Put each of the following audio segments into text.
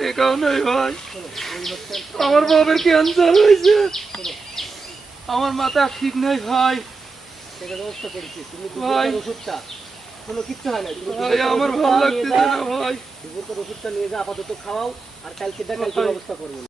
টেকাও নেই ভাই। আমার বাবার ক্যান্সার হয়েছে, আমার মাথা ঠিক নেই ভাই। ভাই ভাই আমার ভালো লাগতেছে না ভাই। ওষুধটা নিয়ে যা, আপাতত খাওয়াও, আর কালকে ব্যবস্থা করবো।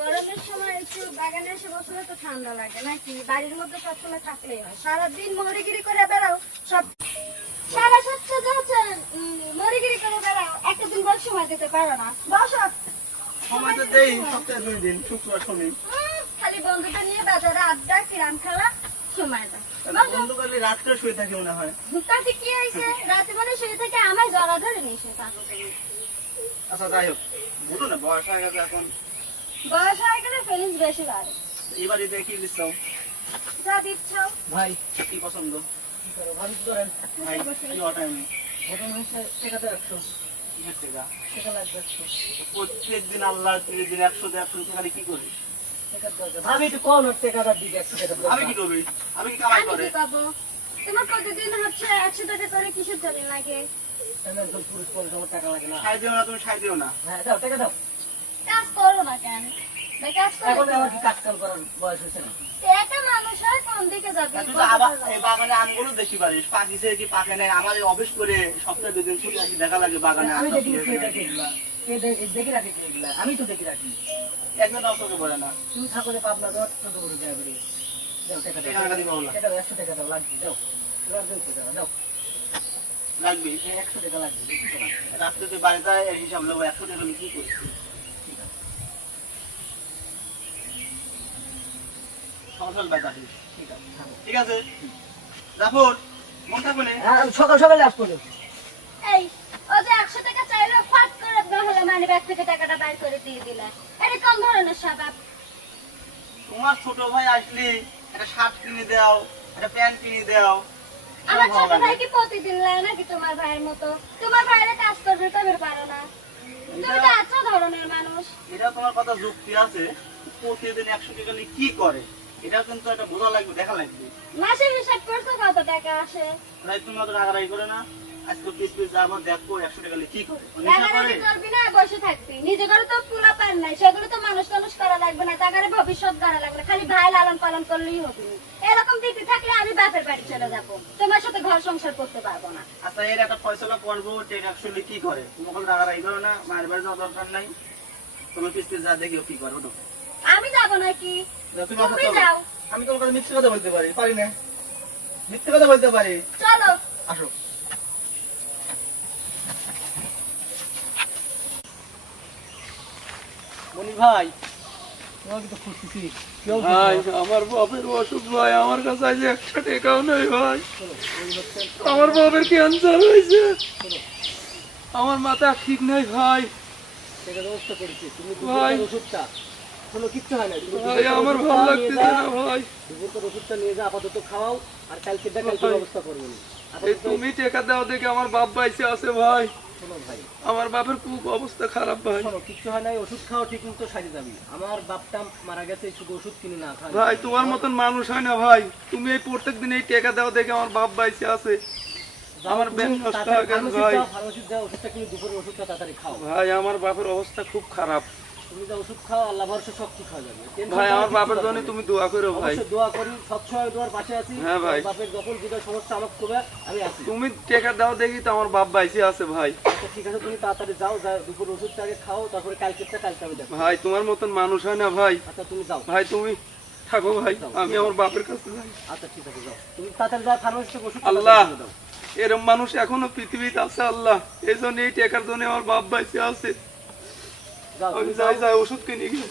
গরমের সময় একটু বাগানে এসে বসলে তো ঠান্ডা লাগে নাকি? বাড়ির মধ্যে সবসময় থাকলেই হয়, সারাদিন মরিগিরি করে বেড়াও, সব সারা সপ্তাহ যাচ্ছে মরিগিরি করে বেড়াও, একটা দিন বল সময় দিতে পারো না। বসো, সময় তো দেই সপ্তাহে 2 দিন, শুক্রবার শনি। খালি বন্ধুদের নিয়ে বাজারে আড্ডা কিরাম খেলা সময় দাও। বন্ধু করলে রাত্রে শুয়ে থাকি মনে হয়। তাতে কি হয়েছে? রাতে মানে শুয়ে থেকে আমার জড়া ধরে নিয়েছে। আচ্ছা যাই হোক, বুঝো না বয়স হয়ে গেছে এখন, বয়স হয়ে গেলে ফিলিংস বেশি বাড়ে। এবারে দেখি দিচ্ছ যা দিচ্ছ ভাই কি পছন্দ ভাবি করেন ভাই, কি অটাইম ঘটনা হচ্ছে টেকাতে 100 টাকা লাগবে। প্রত্যেক দিন আল্লাহ 30 দিন 100 টাকা কি করি? ভাবি একটু কম টাকাটা দিবে। 100 টাকা আমি কি করবি? আমি কি কামাই করে? তোমার প্রতিদিন হচ্ছে 100 টাকা করে কিসের জন্য লাগে? একজন পুরুষ পরে তোমার টাকা লাগে না। সাই দিও না, তুমি সাই দিও না। হ্যাঁ দাও, টাকা দাও। কাজ করো না কেন? কাজ করো। এখন আমার কি কাজ কাম করার বয়স হয়েছে না? একটা মানুষ হয় কোন দিকে যাবে? তুই আবার এই বাগানে আমগুলো দেখি পারিস, পাকিছে কি পাকে নাই? আমার অফিস করে সপ্তাহে 2 দিন ছুটি আসি, দেখা লাগে বাগানে। আমি দেখি দেখি রাখি এগুলা, আমি তো দেখি রাখি। একজন অন্তকে বলে না, তুমি ঠাকুরে পাবনা দাও, ছোট করে দেয় বলে দাও। টাকা দিবা বলা, টাকা 100 টাকা দাও, লাগবে দাও। দাও লাগবে 100 টাকা লাগবে। রাত্রে তুই বাড়িতে এই হিসাব লোক 100 টাকা আমি কি করছি? ঠিক আছে জাফর, মন থাকবে না? সকাল সকালে আসবো। এই ও যে 100 টাকা চাইলো, ফাট করে বহলে মানে ব্যাগ থেকে টাকাটা বাইর করে দিয়ে দিলা। এটা কোন ধরনের স্বভাব? তোমার ছোট ভাই আসলে একটা শার্ট কিনে দাও, একটা প্যান্ট কিনে দাও। আমার ছোট ভাই কি প্রতিদিন লাগে নাকি তোমার ভাইয়ের মতো? তোমার ভাইয়ের কাজ করবে তবে পারো না। তুমি তো আচ্ছা ধরনের মানুষ। এটা তোমার কথা যুক্তি আছে, প্রতিদিন 100 টাকা নিয়ে কি করে? এটা কিন্তু একটা বোঝা লাগবে, দেখা লাগবে। মাসে হিসাব করছো কত টাকা আসে? তাই তুমি অত রাগারাগি করে না। আজকে পিস যাবো, দেখো 100 টাকা নিয়ে কি করে। রাগারাগি করবি না, বসে থাকবি। নিজে করে তো পুরা পান নাই, সেগুলো তো মানুষ টানুষ করা লাগবে না, টাকারে ভবিষ্যৎ গড়া লাগবে না, খালি ভাই লালন পালন করলেই হবে। এরকম দিতে থাকলে আমি বাপের বাড়ি চলে যাবো, তোমার সাথে ঘর সংসার করতে পারবো না। আচ্ছা এর একটা ফয়সলা করবো, টাকা আসলে কি করে? তুমি ওখানে রাগারাগি করো না, মায়ের বাড়ি যাওয়ার দরকার নাই। তুমি পিস যা দেখিও কি করে। ওঠো, আমি যাবো নাকি? তুমি যাও। আমি তোমার কাছে মিথ্যে কথা বলতে পারি? পারি না? মিথ্যে কথা বলতে পারি? চলো আসো। মনি ভাই, তোমাকে তো খুঁজতেছি। ভাই আমার বাপের অসুখ ভাই, আমার কাছে আজ 100 টাকাও নেই ভাই। আমার বাবার ক্যান্সার হয়েছে, আমার মাথা ঠিক নেই ভাই। ব্যবস্থা করেছি, তুমি ভাই ওষুধটা কোনো কিচ্ছু হয় না। ভাই আমার ভালো লাগতেছে না ভাই। দুপুর ওষুধটা নিয়ে যা, আপাতত খাওয়াও, আর কালকে ব্যবস্থা করবেন। এই তুমি টাকা দাও দেখে আমার বাপ বাইসে আছে ভাই। শোনো ভাই, আমার বাপের খুব অবস্থা খারাপ ভাই। শোনো কিচ্ছু হয় নাই, ওষুধ খাও, ঠিক মতো সারিয়ে যাবি। আমার বাপটা মারা গেছে, শুধু ওষুধ কিনে না খাই। ভাই তোমার মতন মানুষ হয় না ভাই। তুমি এই প্রত্যেক দিন এই টাকা দাও দেখে আমার বাপ বাইসে আছে। আমার ব্যাংক নষ্ট হয়ে গেছে ভাই। ফার্মাসিতে যাও, ওষুধটা কিনে দুপুরের ওষুধটা তাড়াতাড়ি খাও। ভাই আমার বাপের অবস্থা খুব খারাপ। তুমি যা ওষুধ খাও, আল্লাহ ভরসা সব ঠিক হয়ে যাবে। ভাই আমার বাপের জন্য তুমি দোয়া করো ভাই। অবশ্যই দোয়া করি, সবসময় তোমার পাশে আছি। হ্যাঁ ভাই, বাপের যখন যেটা সমস্যা আমাকে কবে, আমি আছি। তুমি টাকা দাও দেখি তো আমার বাপ বাইসে আছে ভাই। আচ্ছা ঠিক আছে, তুমি তাড়াতাড়ি যাও, দুপুর ওষুধটা আগে খাও, তারপরে কালকে আমি দেখো। ভাই তোমার মতন মানুষ হয় না ভাই। আচ্ছা তুমি যাও ভাই, তুমি থাকো ভাই, আমি আমার বাপের কাছে যাই। আচ্ছা ঠিক আছে, যাও তুমি তাড়াতাড়ি যাও, ফার্মাসিতে ওষুধ আল্লাহ দাও। এরম মানুষ এখনো পৃথিবীতে আছে আল্লাহ, এই জন্য এই টাকার জন্য আমার বাপ বাইসে আছে। যাও আমি যাই ওষুধ কিনে গিয়ে।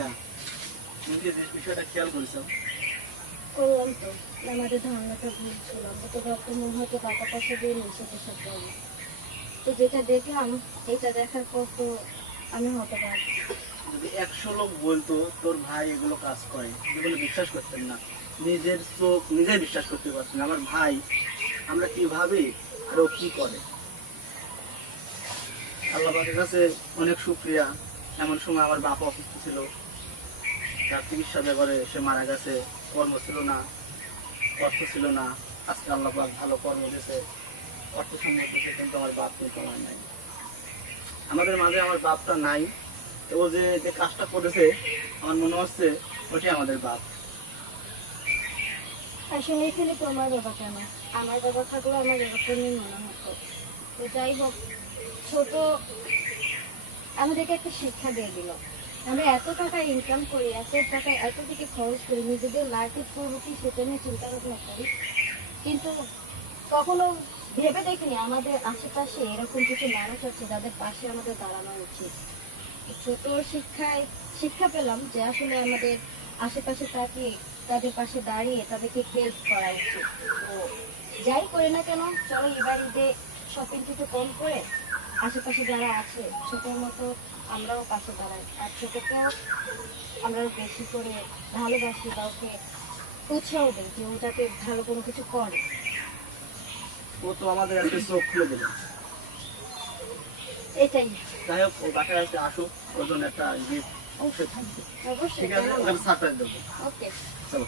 না তুমি যে বিষয়টা খেয়াল করেছো, করলাম তো, আমাদের ধারণাটা ভুল ছিল। তো ডক্টর মনে হয়তো টাকা পয়সা দিয়ে নিয়ে সাথে সাথে তো যেটা দেখলাম এটা দেখার পর তো আমি হতবাক। যদি 100 লোক বলতো তোর ভাই এগুলো কাজ করে, এগুলো বিশ্বাস করতেন না, নিজের চোখ নিজে বিশ্বাস করতে পারছেন আমার ভাই আমরা কিভাবে আর ও কি করে। আল্লাহ পাকের কাছে অনেক শুকরিয়া। এমন সময় আমার বাপ অসুস্থ ছিল, তার চিকিৎসা ব্যাপারে সে মারা গেছে, কর্ম ছিল না, অর্থ ছিল না। আজকে আল্লাহ পাক ভালো কর্ম দিয়েছে, অর্থ সম্মত দিয়েছে, কিন্তু আমার বাপ কিন্তু আমার নাই। আমাদের মাঝে আমার বাপটা নাই। ও যে যে কাজটা করেছে আমার মনে হচ্ছে ওটাই আমাদের বাপ। আসলে এখানে তোমার বাবা কেন, আমার বাবা থাকলে আমার ব্যাপারটা নিয়ে মনে হতো। তো যাই হোক, ছোট আমাদেরকে একটা শিক্ষা দিয়ে দিল। আমরা এত টাকা ইনকাম করি, এত টাকা এত দিকে খরচ করি, নিজেদের মার্কেট করবো কি সেটা নিয়ে চিন্তা ভাবনা করি, কিন্তু কখনো ভেবে দেখিনি আমাদের আশেপাশে এরকম কিছু মানুষ আছে যাদের পাশে আমাদের দাঁড়ানো উচিত। ছোট শিক্ষা পেলাম যে আসলে আমাদের আশেপাশে তাকিয়ে তাদের পাশে দাঁড়িয়ে তাদেরকে হেল্প করা উচিত। তো যাই করি না কেন, চলো এবার ঈদে শপিং কিছু কম করে আশেপাশে যারা আছে ছোটোর মতো আমরাও পাশে দাঁড়াই, আর ছোটকেও আমরা বেশি করে ভালোবাসি বা ওকে উৎসাহ দিই যে ও যাতে ভালো কোনো কিছু করে। ও তো আমাদের একটা চোখ খুলে দিল। এটাই। যাই হোক, ও বাসায় আসতে আসুক, ওর জন্য একটা গিফট অবশ্যই থাকবে। অবশ্যই। ঠিক আছে, ওখানে সারপ্রাইজ দেবো। ওকে। চলো।